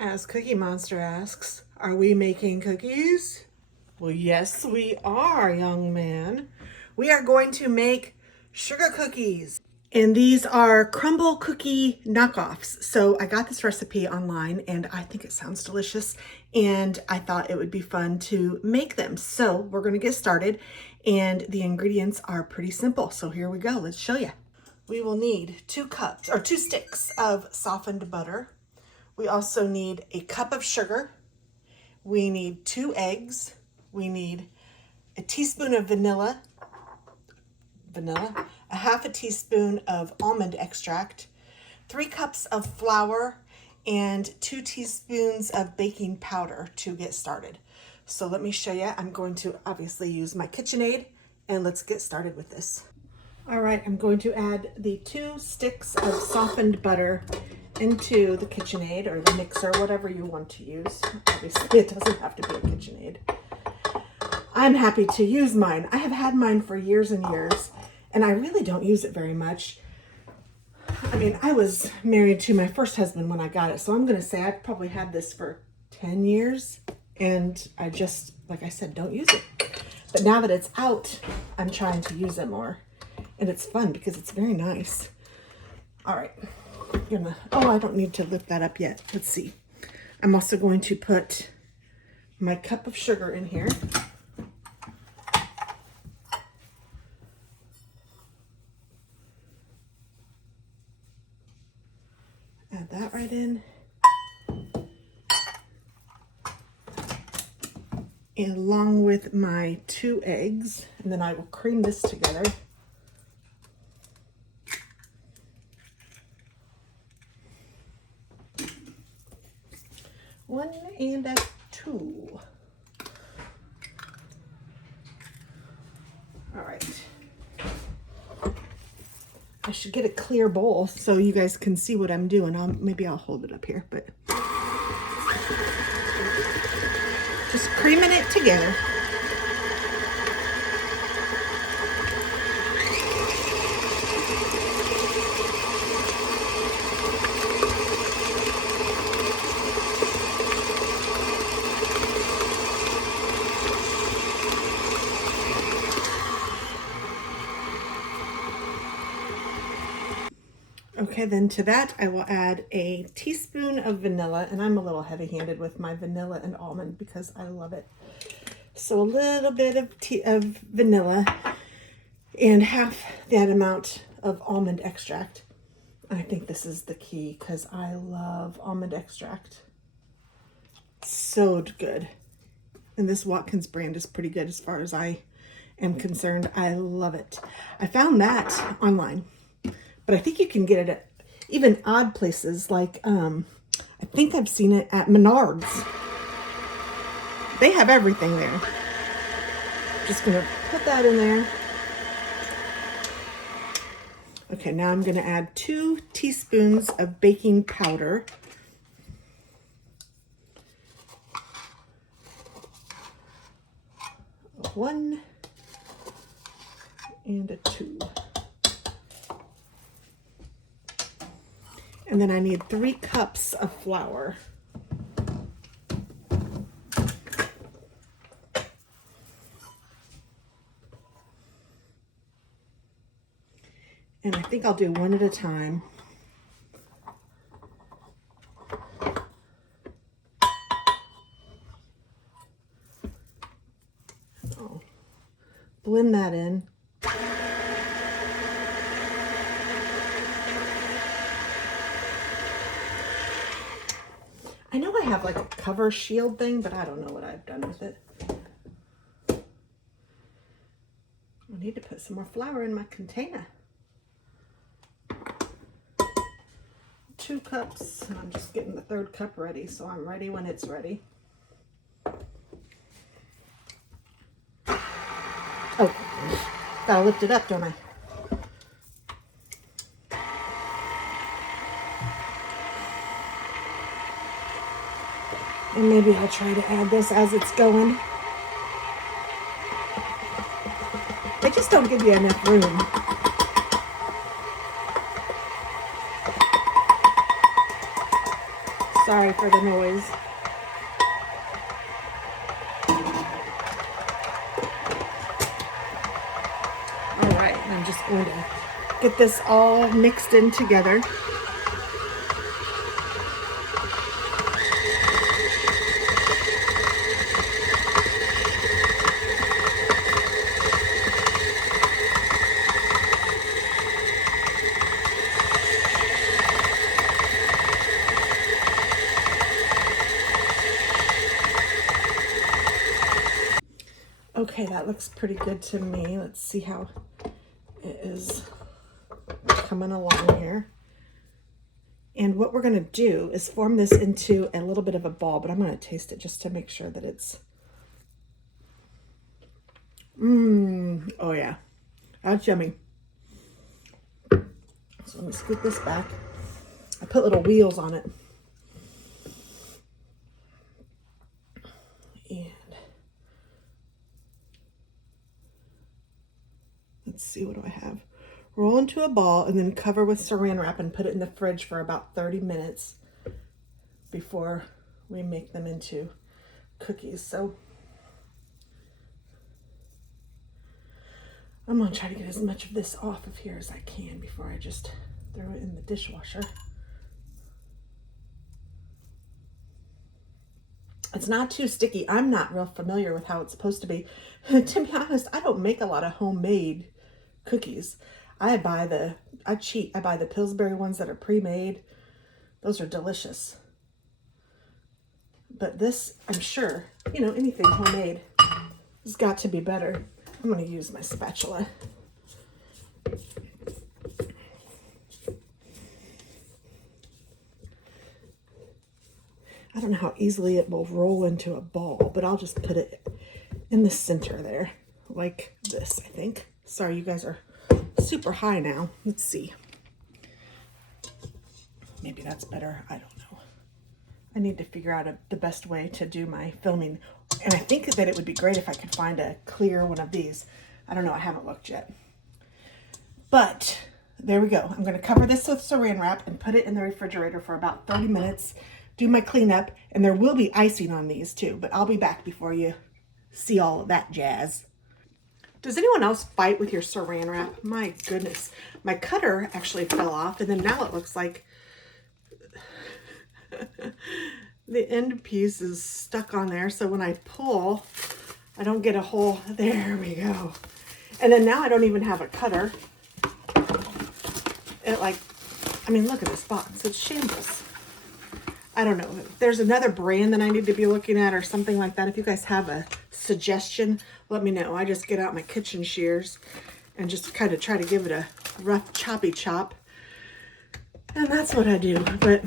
As Cookie Monster asks, are we making cookies? Well, yes, we are, young man. We are going to make sugar cookies. And these are Crumbl cookie knockoffs. So I got this recipe online and I think it sounds delicious. And I thought it would be fun to make them. So we're going to get started. And the ingredients are pretty simple. So here we go. Let's show you. We will need 2 sticks of softened butter. We also need a cup of sugar. We need 2 eggs. We need a teaspoon of vanilla, a half a teaspoon of almond extract, 3 cups of flour, and 2 teaspoons of baking powder to get started. So let me show you. I'm going to obviously use my KitchenAid, and let's get started with this. All right, I'm going to add the 2 sticks of softened butter into the KitchenAid or the mixer, whatever you want to use. Obviously, it doesn't have to be a KitchenAid. I'm happy to use mine. I have had mine for years and years, and I really don't use it very much. I mean, I was married to my first husband when I got it, so I'm going to say I've probably had this for 10 years, and I just, like I said, don't use it. But now that it's out, I'm trying to use it more, and it's fun because it's very nice. All right. Oh, I don't need to lift that up yet. Let's see. I'm also going to put my cup of sugar in here. Add that right in. And along with my 2 eggs, and then I will cream this together. One and a 2. All right. I should get a clear bowl so you guys can see what I'm doing. Maybe I'll hold it up here, but just creaming it together. Okay, then to that I will add a teaspoon of vanilla, and I'm a little heavy-handed with my vanilla and almond because I love it. So a little bit of vanilla and half that amount of almond extract. I think this is the key because I love almond extract. So good. And this Watkins brand is pretty good as far as I am concerned. I love it. I found that online. But I think you can get it at even odd places like, I think I've seen it at Menards. They have everything there. Just gonna put that in there. Okay, now I'm gonna add 2 teaspoons of baking powder. A 1 and a 2. And then I need 3 cups of flour. And I think I'll do one at a time. Oh, blend that in. I know I have like a cover shield thing, but I don't know what I've done with it. I need to put some more flour in my container. 2 cups, and I'm just getting the 3rd cup ready, so I'm ready when it's ready. Oh, gotta lift it up, don't I? And maybe I'll try to add this as it's going. They just don't give you enough room. Sorry, Sorry for the noise. All right, I'm just going to get this all mixed in together. Okay, that looks pretty good to me. Let's see how it is coming along here. And what we're gonna do is form this into a little bit of a ball, but I'm gonna taste it just to make sure that it's, oh yeah, that's yummy. So let me scoot this back. I put little wheels on it. And let's see, what do I have? Roll into a ball and then cover with saran wrap and put it in the fridge for about 30 minutes before we make them into cookies. So I'm gonna try to get as much of this off of here as I can before I just throw it in the dishwasher. It's not too sticky. I'm not real familiar with how it's supposed to be. To be honest, I don't make a lot of homemade cookies. I cheat. I buy the Pillsbury ones that are pre-made. Those are delicious. But this, I'm sure, you know, anything homemade has got to be better. I'm going to use my spatula. I don't know how easily it will roll into a ball, but I'll just put it in the center there, like this, I think. Sorry, you guys are super high now. Let's see. Maybe that's better. I don't know. I need to figure out the best way to do my filming. And I think that it would be great if I could find a clear one of these. I don't know. I haven't looked yet. But there we go. I'm going to cover this with saran wrap and put it in the refrigerator for about 30 minutes. Do my cleanup. And there will be icing on these too. But I'll be back before you see all of that jazz. Does anyone else fight with your saran wrap? My goodness. My cutter actually fell off. And then now it looks like the end piece is stuck on there. So when I pull, I don't get a hole. There we go. And then now I don't even have a cutter. I mean, look at this box. It's shambles. I don't know. If there's another brand that I need to be looking at or something like that. If you guys have a suggestion, let me know. I just get out my kitchen shears and just kind of try to give it a rough choppy chop. And that's what I do. But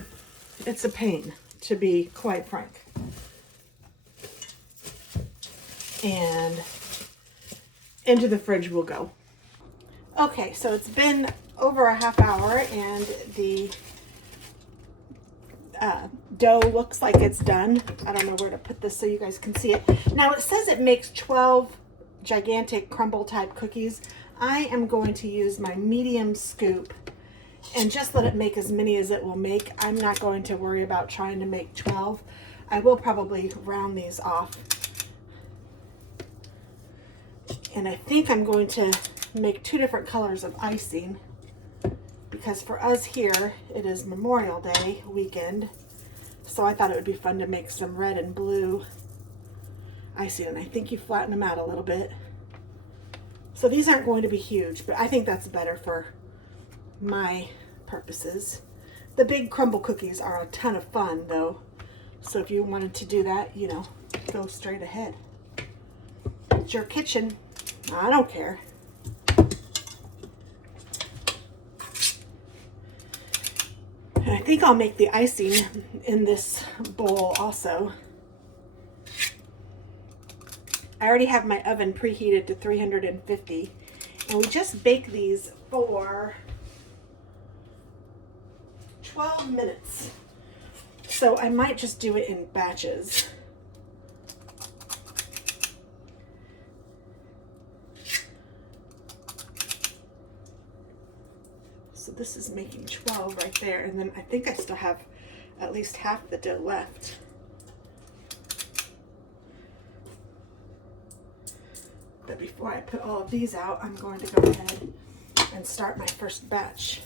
it's a pain, to be quite frank. And into the fridge we'll go. Okay, so it's been over a half hour and the dough looks like it's done. I don't know where to put this so you guys can see it. Now it says it makes 12 gigantic Crumbl type cookies. I am going to use my medium scoop and just let it make as many as it will make. I'm not going to worry about trying to make 12. I will probably round these off. And I think I'm going to make 2 different colors of icing because for us here, it is Memorial Day weekend. So I thought it would be fun to make some red and blue icing. And I think you flatten them out a little bit. So these aren't going to be huge, but I think that's better for my purposes. The big Crumbl cookies are a ton of fun though. So if you wanted to do that, you know, go straight ahead. It's your kitchen. I don't care. And I think I'll make the icing in this bowl also. I already have my oven preheated to 350 and we just bake these for 12 minutes. So I might just do it in batches. So this is making 12 right there. And then I think I still have at least half the dough left. But before I put all of these out, I'm going to go ahead and start my first batch.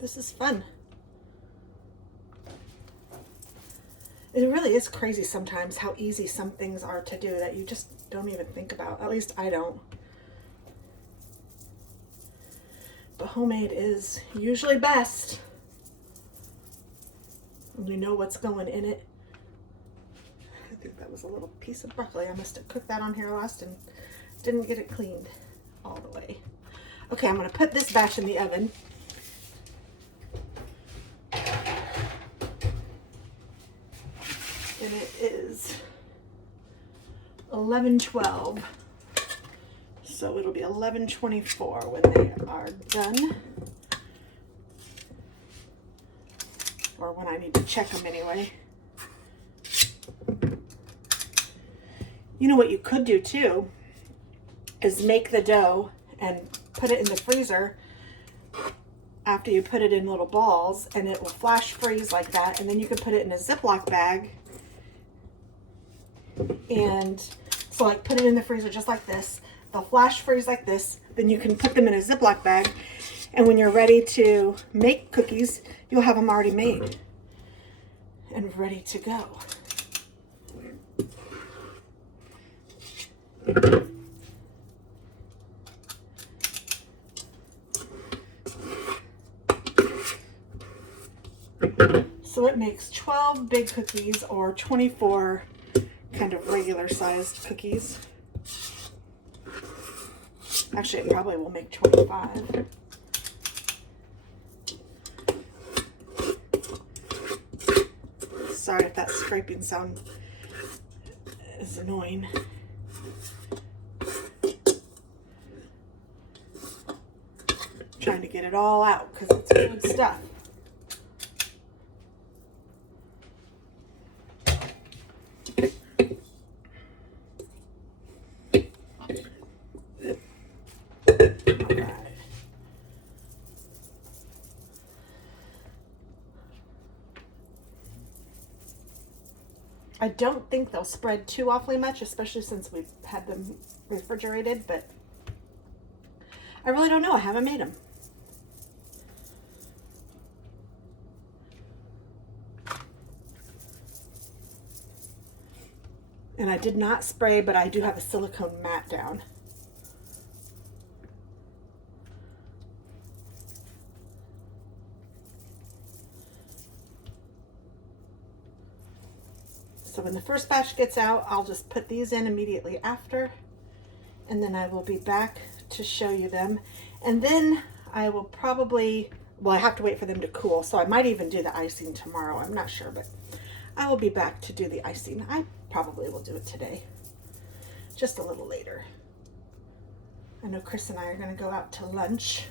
This is fun. It really is crazy sometimes how easy some things are to do that you just don't even think about. At least I don't. But homemade is usually best when you know what's going in it. I think that was a little piece of broccoli. I must have cooked that on here last and didn't get it cleaned all the way. Okay, I'm going to put this batch in the oven. And it is 11:12. So it'll be 11:24 when they are done. Or when I need to check them anyway. You know what you could do too is make the dough and put it in the freezer after you put it in little balls, and it will flash freeze like that, and then you can put it in a Ziploc bag. And so like put it in the freezer just like this. They'll flash freeze like this. Then you can put them in a Ziploc bag, and when you're ready to make cookies, you'll have them already made and ready to go. So it makes 12 big cookies or 24 kind of regular sized cookies. Actually, it probably will make 25. Sorry if that scraping sound is annoying. Trying to get it all out because it's good stuff. I don't think they'll spread too awfully much, especially since we've had them refrigerated, but I really don't know. I haven't made them. And I did not spray, but I do have a silicone mat down. So when the first batch gets out, I'll just put these in immediately after, and then I will be back to show you them. And then I will probably, well, I have to wait for them to cool, so I might even do the icing tomorrow. I'm not sure, but I will be back to do the icing. I probably will do it today, just a little later. I know Chris and I are going to go out to lunch.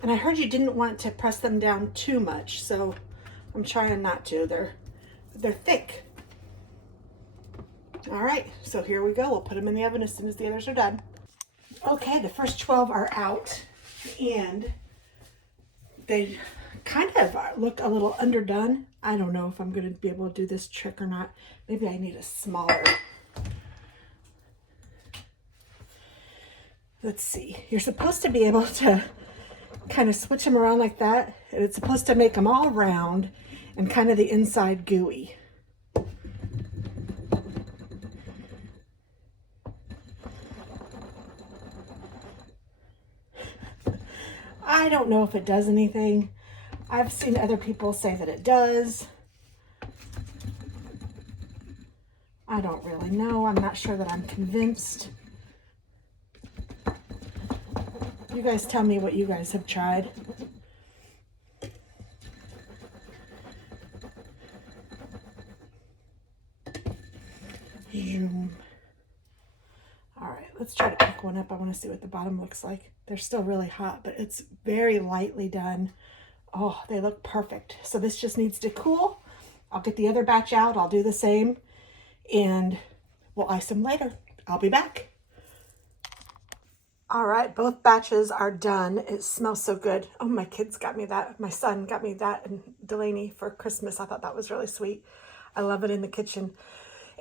And I heard you didn't want to press them down too much, so I'm trying not to. They're thick. All right, so here we go. We'll put them in the oven as soon as the others are done. Okay, the first 12 are out, and they kind of look a little underdone. I don't know if I'm going to be able to do this trick or not. Maybe I need a smaller. Let's see. You're supposed to be able to kind of switch them around like that, and it's supposed to make them all round and kind of the inside gooey. I don't know if it does anything. I've seen other people say that it does. I don't really know. I'm not sure that I'm convinced. You guys tell me what you guys have tried. All right, let's try to pick back one up. I want to see what the bottom looks like. They're still really hot, but it's very lightly done. Oh, they look perfect. So this just needs to cool. I'll get the other batch out. I'll do the same and we'll ice them later. I'll be back. All right, both batches are done. It smells so good. Oh, my kids got me that. My son got me that and Delaney for Christmas. I thought that was really sweet. I love it in the kitchen.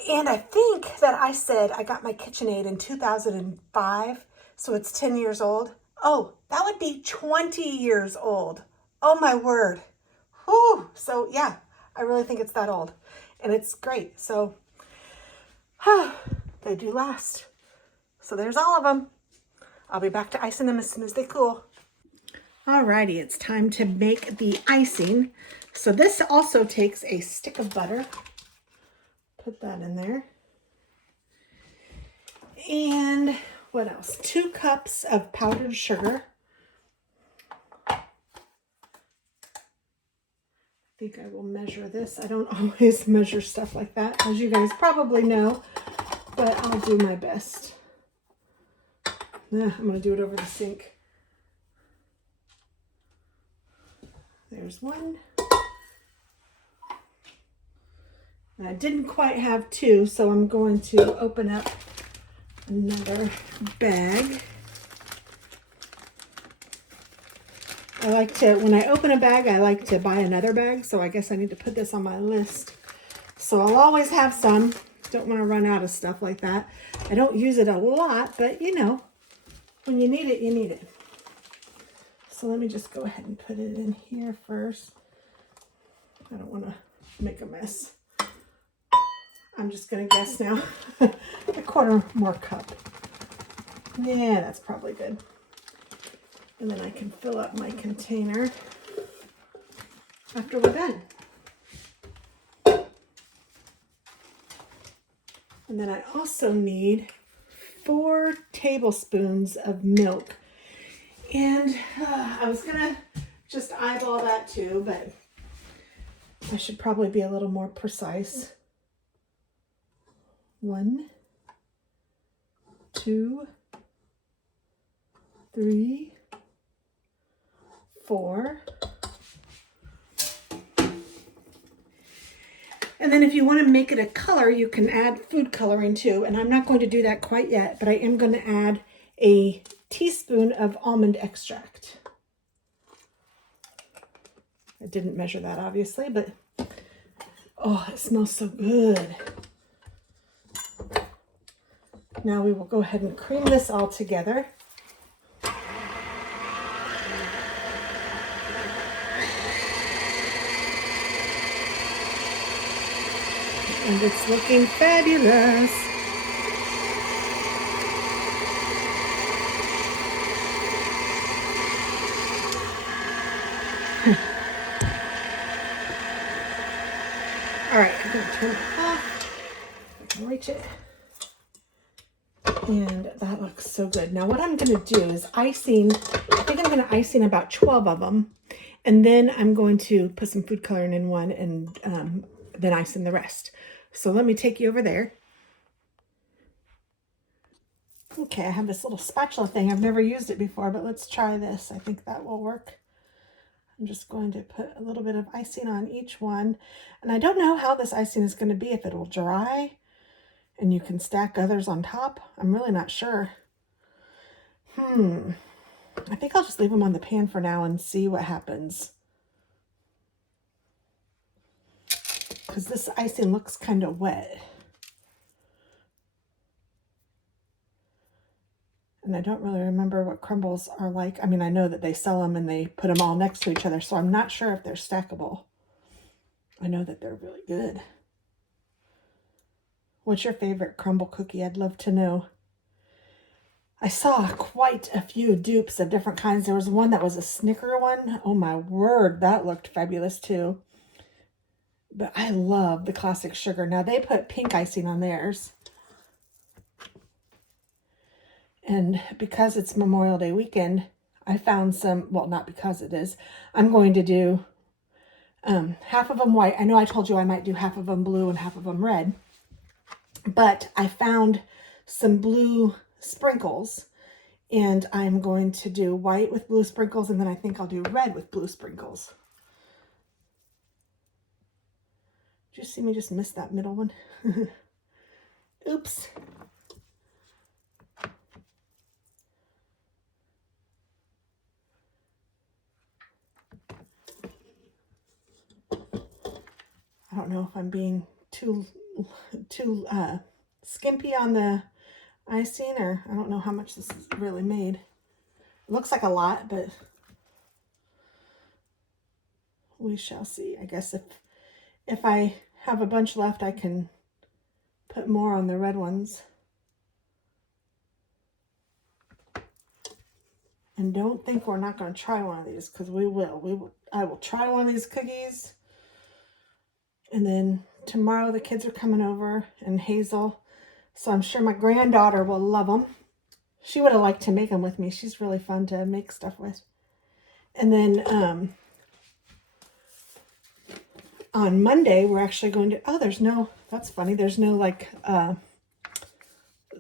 And I think that I said I got my KitchenAid in 2005, so it's 10 years old. Oh, that would be 20 years old. Oh, my word. Whew. So, yeah, I really think it's that old. And it's great. So, they do last. So there's all of them. I'll be back to icing them as soon as they cool. Alrighty, it's time to make the icing. So this also takes a stick of butter. Put that in there. And what else? 2 cups of powdered sugar. I think I will measure this. I don't always measure stuff like that, as you guys probably know, but I'll do my best. I'm going to do it over the sink. There's one. And I didn't quite have 2, so I'm going to open up another bag. I like to, when I open a bag, I like to buy another bag, so I guess I need to put this on my list. So I'll always have some. Don't want to run out of stuff like that. I don't use it a lot, but you know, when you need it, you need it. So let me just go ahead and put it in here first. I don't want to make a mess. I'm just going to guess now. A quarter more cup. Yeah, that's probably good. And then I can fill up my container after we're done. And then I also need 4 tablespoons of milk. And I was gonna just eyeball that too, but I should probably be a little more precise. 1, 2, 3, 4. And then if you want to make it a color, you can add food coloring too. And I'm not going to do that quite yet, but I am going to add a teaspoon of almond extract. I didn't measure that obviously, but oh, it smells so good. Now we will go ahead and cream this all together. And it's looking fabulous. All right, I'm going to turn it off. I can reach it. And that looks so good. Now what I'm going to do is icing. I think I'm going to icing about 12 of them. And then I'm going to put some food coloring in one and then icing the rest. So let me take you over there. Okay, I have this little spatula thing. I've never used it before, but let's try this. I think that will work. I'm just going to put a little bit of icing on each one. And I don't know how this icing is going to be, if it will dry and you can stack others on top. I'm really not sure. I think I'll just leave them on the pan for now and see what happens. Because this icing looks kind of wet. And I don't really remember what crumbles are like. I mean, I know that they sell them and they put them all next to each other, so I'm not sure if they're stackable. I know that they're really good. What's your favorite Crumbl cookie? I'd love to know. I saw quite a few dupes of different kinds. There was one that was a Snicker one. Oh my word, that looked fabulous too. But I love the classic sugar. Now they put pink icing on theirs. And because it's Memorial Day weekend, I found some, well, not because it is, I'm going to do half of them white. I know I told you I might do half of them blue and half of them red. But I found some blue sprinkles And I'm going to do white with blue sprinkles, and then I think I'll do red with blue sprinkles. Did you see me just miss that middle one? Oops. I don't know if I'm being too skimpy on the icing, or I don't know how much this is really made. It looks like a lot, but we shall see. I guess if I have a bunch left, I can put more on the red ones. And don't think we're not going to try one of these, because we will. I will try one of these cookies. And then tomorrow the kids are coming over, and Hazel. So I'm sure my granddaughter will love them. She would have liked to make them with me. She's really fun to make stuff with. And then on Monday, we're actually going to, oh, there's no, that's funny. There's no like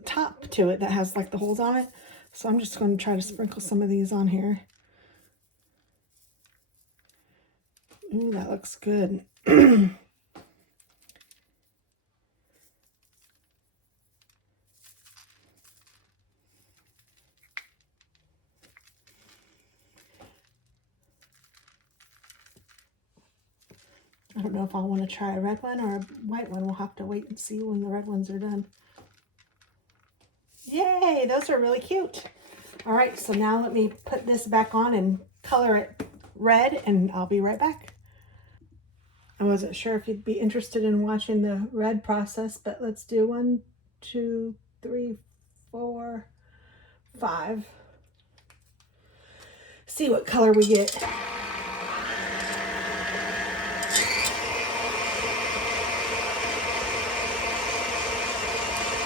top to it that has like the holes on it. So I'm just going to try to sprinkle some of these on here. Ooh, that looks good. I don't know if I'll want to try a red one or a white one. We'll have to wait and see when the red ones are done. Yay, those are really cute. All right, so now let me put this back on and color it red, and I'll be right back. I wasn't sure if you'd be interested in watching the red process, but let's do 1, 2, 3, 4, 5. See what color we get.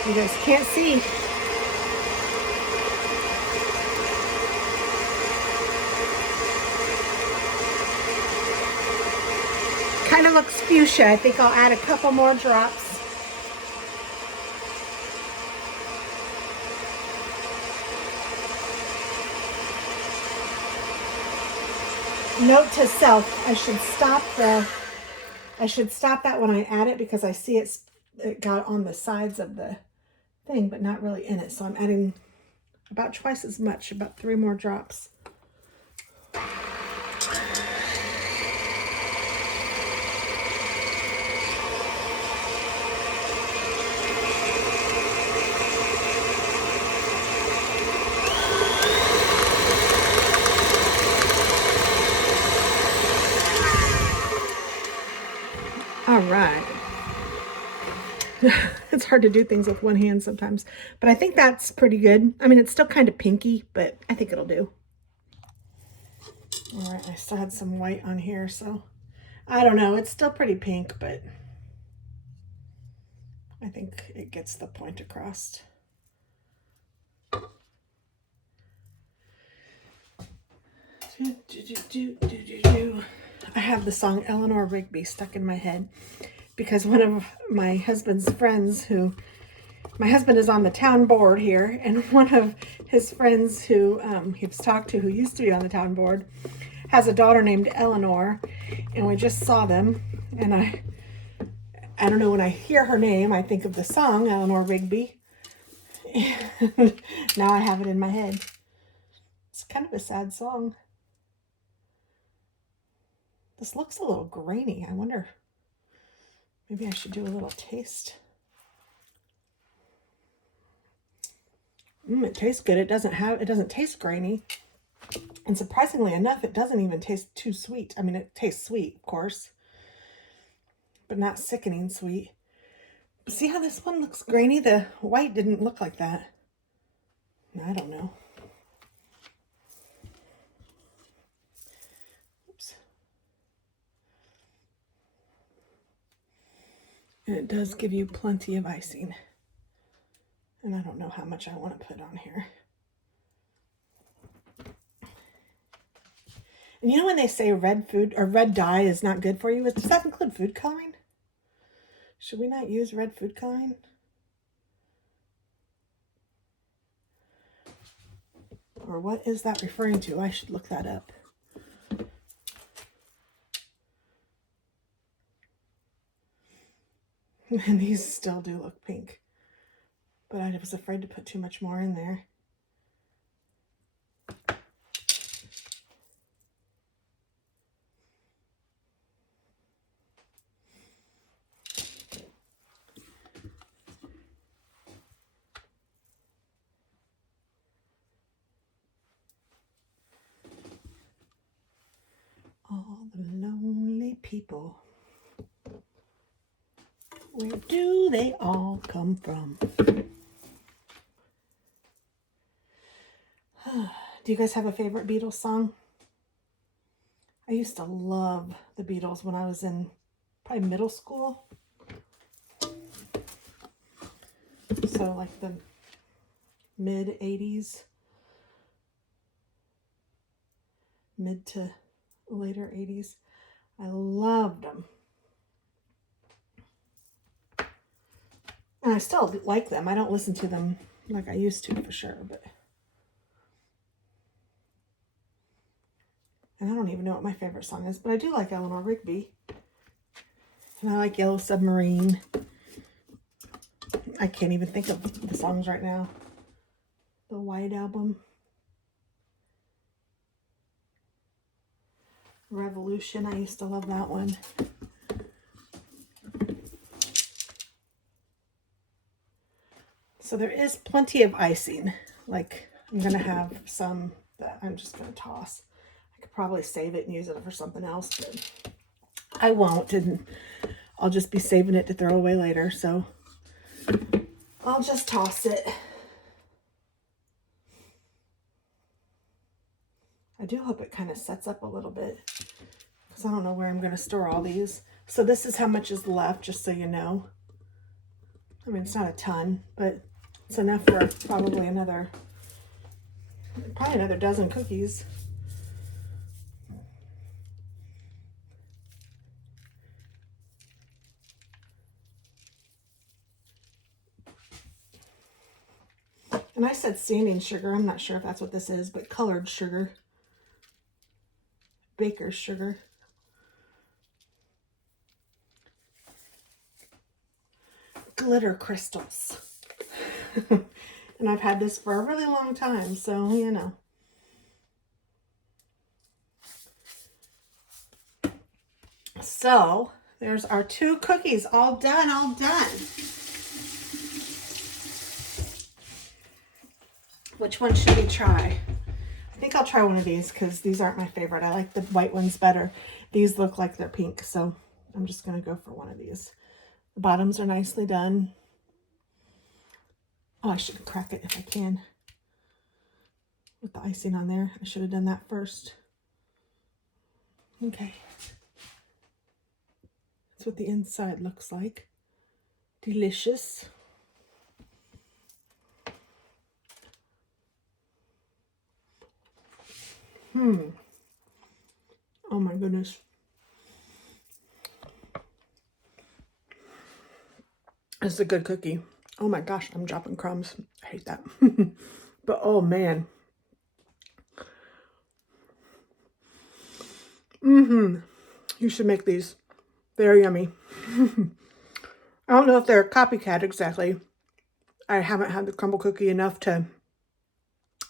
You guys can't see. Kind of looks fuchsia. I think I'll add a couple more drops. Note to self, I should stop that when I add it, because I see it got on the sides of the thing, but not really in it. So I'm adding about twice as much, about 3 more drops. All right. It's hard to do things with one hand sometimes, but I think that's pretty good. I mean, it's still kind of pinky, but I think it'll do. All right, I still had some white on here, so I don't know. It's still pretty pink, but I think it gets the point across. I have the song Eleanor Rigby stuck in my head because one of my husband's friends, who my husband is on the town board here, and one of his friends who he's talked to, who used to be on the town board, has a daughter named Eleanor, and we just saw them, and I don't know, when I hear her name, I think of the song Eleanor Rigby, and now I have it in my head. It's kind of a sad song. This looks a little grainy. I wonder, maybe I should do a little taste. It tastes good. It doesn't taste grainy. And surprisingly enough, it doesn't even taste too sweet. I mean, it tastes sweet, of course, but not sickening sweet. See how this one looks grainy? The white didn't look like that. I don't know. Oops. And it does give you plenty of icing. And I don't know how much I want to put on here. And you know when they say red food or red dye is not good for you, does that include food coloring? Should we not use red food coloring? Or what is that referring to? I should look that up. And these still do look pink. But I was afraid to put too much more in there. All the lonely people. Where do they all come from? Do you guys have a favorite Beatles song? I used to love the Beatles when I was in probably middle school. So like the mid 80s, mid to later 80s. I loved them. And I still like them. I don't listen to them like I used to for sure, but and I don't even know what my favorite song is, but I do like Eleanor Rigby. And I like Yellow Submarine. I can't even think of the songs right now. The White Album. Revolution, I used to love that one. So there is plenty of icing. Like I'm gonna have some that I'm just gonna toss. I could probably save it and use it for something else, but I won't, and I'll just be saving it to throw away later, so I'll just toss it. I do hope it kind of sets up a little bit because I don't know where I'm going to store all these. So this is how much is left, just so you know. I mean, it's not a ton, but it's enough for probably another dozen cookies. And I said sanding sugar. I'm not sure if that's what this is, but colored sugar. Baker's sugar. Glitter crystals. And I've had this for a really long time, so you know. So there's our 2 cookies, all done, all done. Which one should we try? I think I'll try one of these because these aren't my favorite. I like the white ones better. These look like they're pink, so I'm just going to go for one of these. The bottoms are nicely done. Oh, I should crack it if I can. With the icing on there. I should have done that first. Okay. That's what the inside looks like. Delicious. Oh my goodness. It's a good cookie. Oh my gosh, I'm dropping crumbs. I hate that. But oh man. You should make these. They're yummy. I don't know if they're a copycat exactly. I haven't had the Crumbl cookie enough to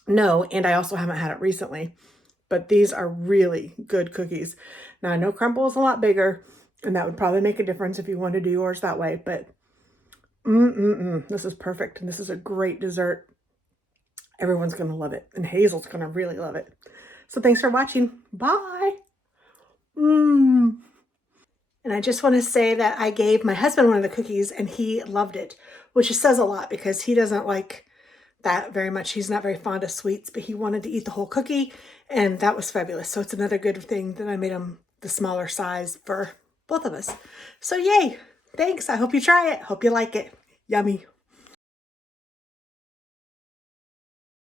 know, and I also haven't had it recently. But these are really good cookies. Now, I know Crumbl is a lot bigger, and that would probably make a difference if you want to do yours that way, but this is perfect, and this is a great dessert. Everyone's going to love it, and Hazel's going to really love it. So thanks for watching. Bye! And I just want to say that I gave my husband one of the cookies, and he loved it, which says a lot because he doesn't like that very much. He's not very fond of sweets, but he wanted to eat the whole cookie, and that was fabulous. So it's another good thing that I made him the smaller size for both of us. So yay! Thanks. I hope you try it. Hope you like it. Yummy.